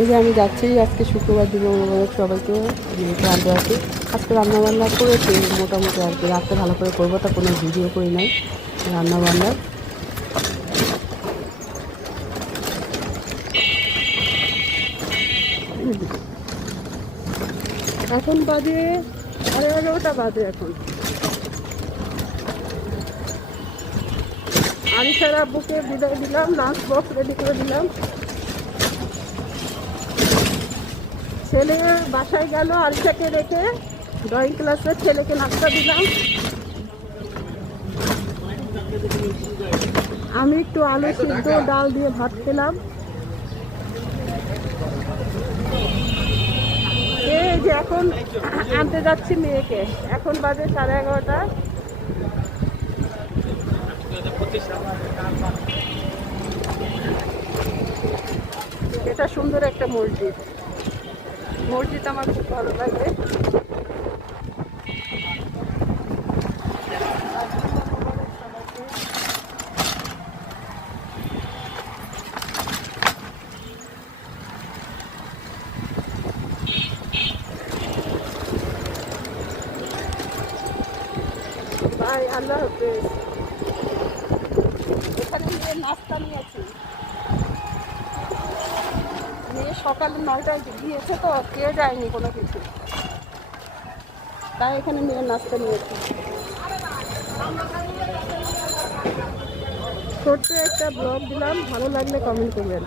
এই যে আমি যাচ্ছি আজকে শুক্রবার দিব সবাইকে জানতে আছি। আজকে রান্নাবান্না করেছি মোটামুটি আর কি, রাত্রে ভালো করে করবো, তা কোনো ভিডিও করি নাই রান্নাবান্নার। এখন বাজে 11:30 বাজে এখন। আরিশার আব্বুকে বিদায় দিলাম, লাঞ্চ বক্স রেডি করে দিলাম। ছেলে বাসায় গেল আরিশাকে রেখে, ড্রয়িং ক্লাসে ছেলেকে নাস্তা দিলাম। আমি একটু আলু সিদ্ধ ডাল দিয়ে ভাত খেলাম। এই যে এখন আনতে যাচ্ছি মেয়েকে, এখন বাজে 11:30। এটা সুন্দর একটা মসজিদ, মসজিদ আমার খুব ভালো লাগে। বাই, আল্লাহ হাফেজ। এখানে মেয়ে নাস্তা নিয়েছি, মেয়ে সকালে 9টায় গিয়েছে তো খেয়ে যায়নি কোনো কিছু, তাই এখানে মেয়ের নাস্তা নিয়েছি। ছোট্ট একটা ব্লগ দিলাম, ভালো লাগলে কমেন্ট করবেন।